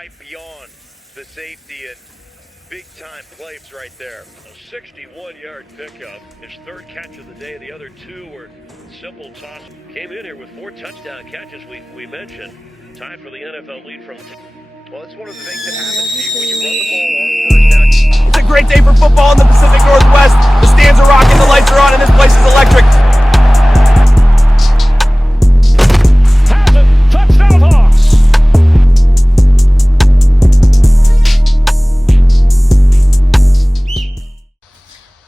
right beyond the safety and big-time plays right there. A 61-yard pickup, his third catch of the day. The other two were simple toss. Came in here with 4 touchdown catches, we mentioned. Tied for the NFL lead from... Well, it's one of the things that happens to you when you run the ball on first down. It's a great day for football in the Pacific Northwest. The stands are rocking, the lights are on, and this place is electric. Has it. Touchdown Hawks.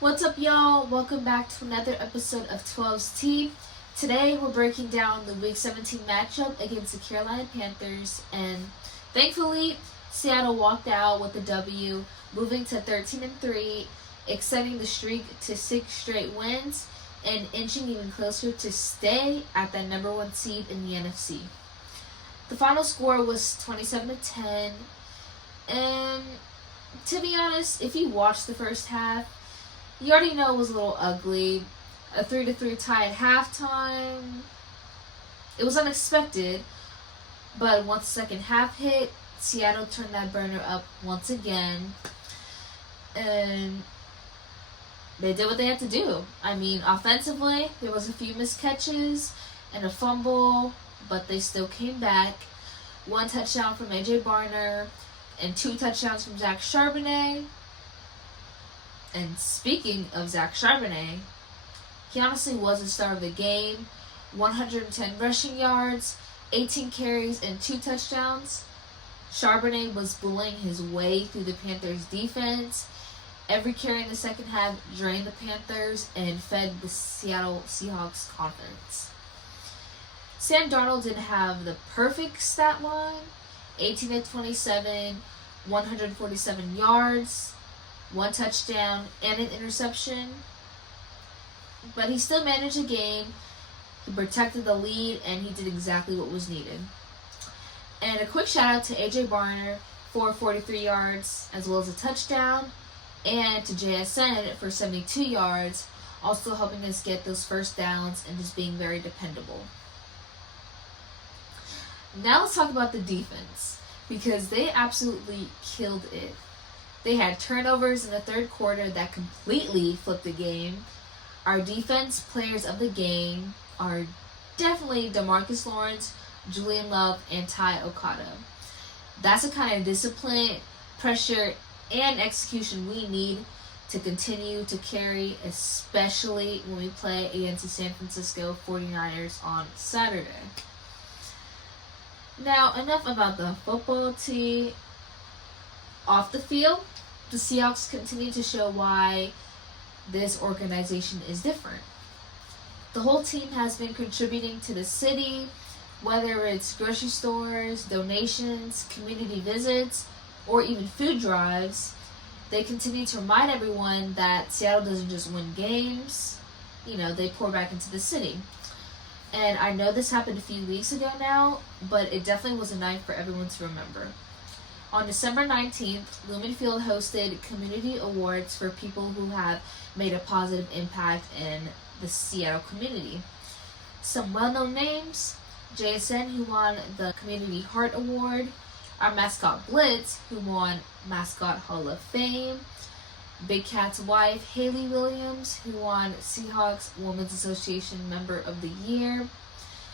What's up, y'all? Welcome back to another episode of 12's Tea. Today we're breaking down the Week 17 matchup against the Carolina Panthers, and thankfully Seattle walked out with a W, moving to 13-3, extending the streak to 6 straight wins, and inching even closer to stay at that number 1 seed in the NFC. The final score was 27-10, and to be honest, if you watched the first half, you already know it was a little ugly. A 3-3 tie at halftime. It was unexpected, but once the second half hit, Seattle turned that burner up once again, and they did what they had to do. I mean, offensively, there was a few missed catches and a fumble, but they still came back. 1 touchdown from AJ Barner and 2 touchdowns from Zach Charbonnet. And speaking of Zach Charbonnet, he honestly was the star of the game. 110 rushing yards, 18 carries, and 2 touchdowns. Charbonnet was bullying his way through the Panthers' defense. Every carry in the second half drained the Panthers and fed the Seattle Seahawks confidence. Sam Darnold didn't have the perfect stat line. 18-27, 147 yards, 1 touchdown, and an interception. But he still managed the game. He protected the lead, and he did exactly what was needed. And a quick shout out to AJ Barner for 43 yards, as well as a touchdown, and to JSN for 72 yards, also helping us get those first downs and just being very dependable. Now let's talk about the defense, because they absolutely killed it. They had turnovers in the third quarter that completely flipped the game. Our defense players of the game are definitely DeMarcus Lawrence, Julian Love, and Ty Okada. That's the kind of discipline, pressure, and execution we need to continue to carry, especially when we play against the San Francisco 49ers on Saturday. Now, enough about the football team. Off the field, the Seahawks continue to show why this organization is different. The whole team has been contributing to the city, whether it's grocery stores, donations, community visits, or even food drives. They continue to remind everyone that Seattle doesn't just win games, they pour back into the city. And I know this happened a few weeks ago now, but it definitely was a night for everyone to remember. On December 19th, Lumen Field hosted community awards for people who have made a positive impact in the Seattle community. Some well-known names: JSN, who won the Community Heart Award, our mascot Blitz, who won Mascot Hall of Fame, Big Cat's wife, Haley Williams, who won Seahawks Women's Association Member of the Year,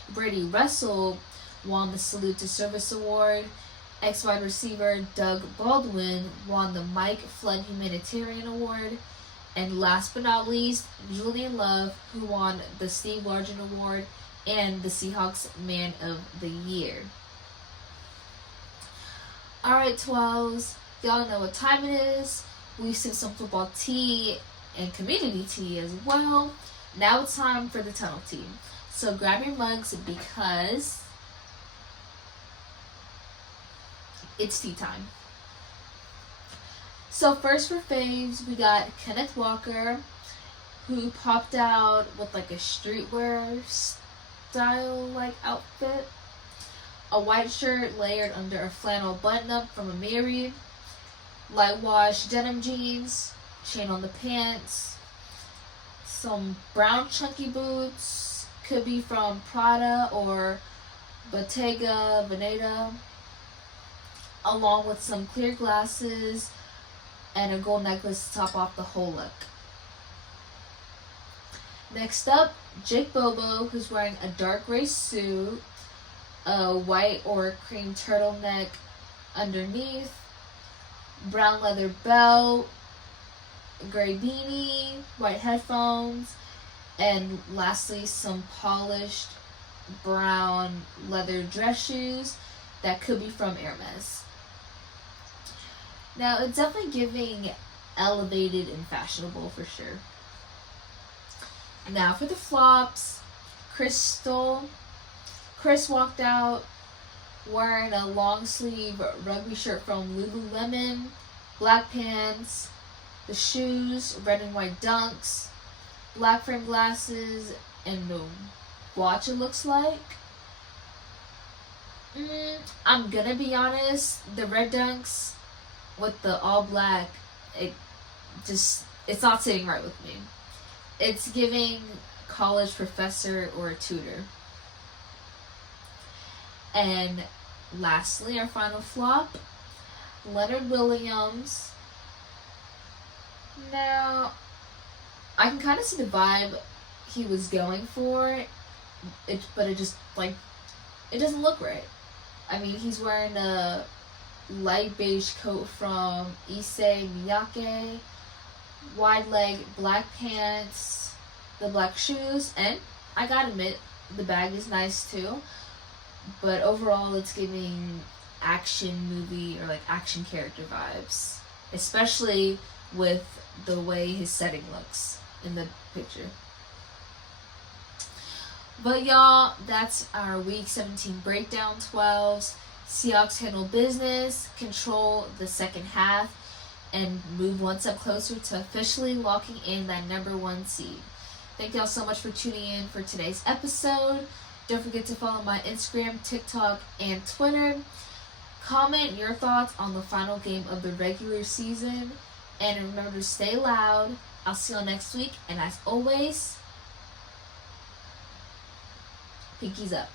Brady Russell won the Salute to Service Award, ex-wide receiver Doug Baldwin won the Mike Flood Humanitarian Award, and last but not least, Julian Love, who won the Steve Largent Award and the Seahawks Man of the Year. Alright, 12s, y'all know what time it is. We've seen some football tea and community tea as well. Now it's time for the tunnel tea. So grab your mugs because it's tea time. So first for faves, we got Kenneth Walker, who popped out with like a streetwear style outfit. A white shirt layered under a flannel button-up from Amiri, light wash denim jeans, chain on the pants, some brown chunky boots, could be from Prada or Bottega Veneta, along with some clear glasses and a gold necklace to top off the whole look. Next up, Jake Bobo, who's wearing a dark gray suit, a white or cream turtleneck underneath, brown leather belt, gray beanie, white headphones, and lastly some polished brown leather dress shoes that could be from Hermes. Now, it's definitely giving elevated and fashionable for sure. Now for the flops, Chris walked out wearing a long sleeve rugby shirt from Lululemon, black pants, the shoes, red and white dunks, black frame glasses, and the watch it looks like. I'm gonna be honest, the red dunks with the all black, it's not sitting right with me. It's giving college professor or a tutor. And lastly, our final flop, Leonard Williams. Now, I can kind of see the vibe he was going for, but it just, like, it doesn't look right. I mean, he's wearing a light beige coat from Issey Miyake, wide leg black pants, the black shoes, and I gotta admit, the bag is nice too. But overall, it's giving action movie or like action character vibes, especially with the way his setting looks in the picture. But y'all, that's our Week 17 breakdown 12s. Seahawks handle business, control the second half, and move one step closer to officially locking in that number 1 seed. Thank y'all so much for tuning in for today's episode. Don't forget to follow my Instagram, TikTok, and Twitter. Comment your thoughts on the final game of the regular season. And remember to stay loud. I'll see y'all next week. And as always, pinkies up.